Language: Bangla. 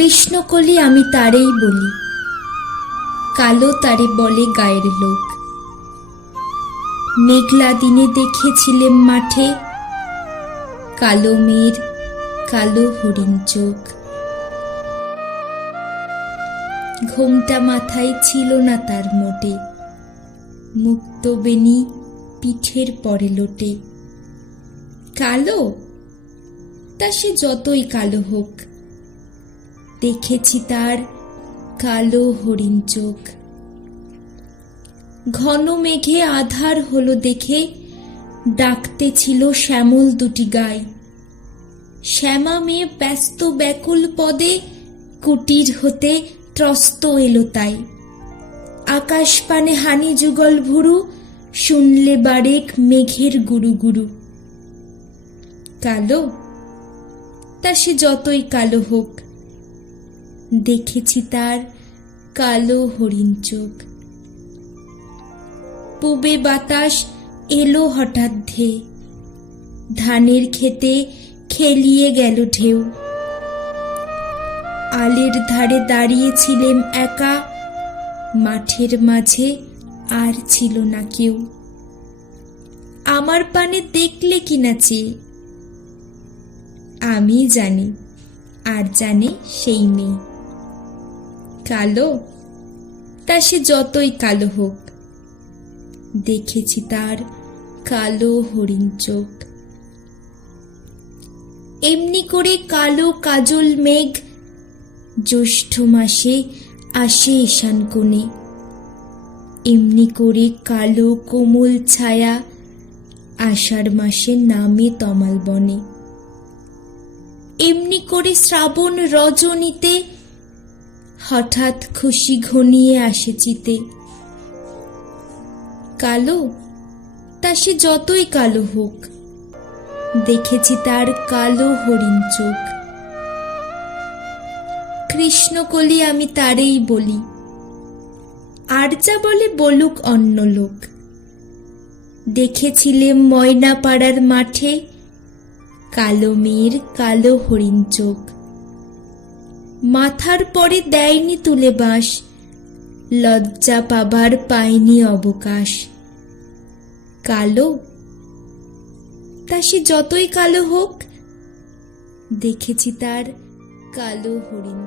কৃষ্ণকলি আমি তারেই বলি, কালো তারে বলে গায়ের লোক। মেঘলা দিনে দেখেছিলেম মাঠে, কালো মেয়ের কালো হরিণ চোখ। ঘোমটা মাথায় ছিল না তার মোটে, মুক্ত বেনি পিঠের পরে লোটে। কালো, তা সে যতই কালো হোক, দেখেছি তার কালো হরিণ চোখ। ঘন মেঘে আধার হলো দেখে ডাকতে ছিল শ্যামল দুটি গাই। শ্যামা মেয়ে ব্যস্ত ব্যাকুল পদে কুটির হতে ত্রস্ত এলো তাই। আকাশ পানে হানি যুগল ভুরু, শুনলে বারেক মেঘের গুরু গুরু। কালো, তা সে যতই কালো হোক, দেখেছি তার কালো হরিণ চোখ। পূবে বাতাস এলো হঠাৎ ধেয়ে, ধানের খেতে খেলিয়ে গেল ঢেউ। আলের ধারে দাঁড়িয়েছিলেম একা, মাঠের মাঝে আর ছিল না কেউ। আমার পানে দেখলে কিনা চেয়ে, আমি জানি আর জানে সেই মেয়ে। কালো, তা সে যতই কালো হোক, দেখেছি তার কালো হরিণ চোখ। এমনি করে কালো কাজল মেঘ জ্যৈষ্ঠ মাসে আসে ঈশান কোণে। এমনি করে কালো কোমল ছায়া আষাঢ় মাসে নামে তমাল বনে। এমনি করে শ্রাবণ রজনীতে হঠাৎ খুশি ঘনিয়ে আসে চিতে। কালো, তা সে যতই কালো হোক, দেখেছি তার কালো হরিণ চোখ। কৃষ্ণকলি আমি তারেই বলি, আর যা বলে বলুক অন্য লোক। দেখেছিলেম ময়না পাড়ার মাঠে, কালো মেয়ের কালো হরিণ চোখ। মাথার পরে দেয়নি তুলে বাঁশ, লজ্জা পাবার পায়নি অবকাশ। কালো, তা সে যতই কালো হোক, দেখেছি তার কালো হরিণ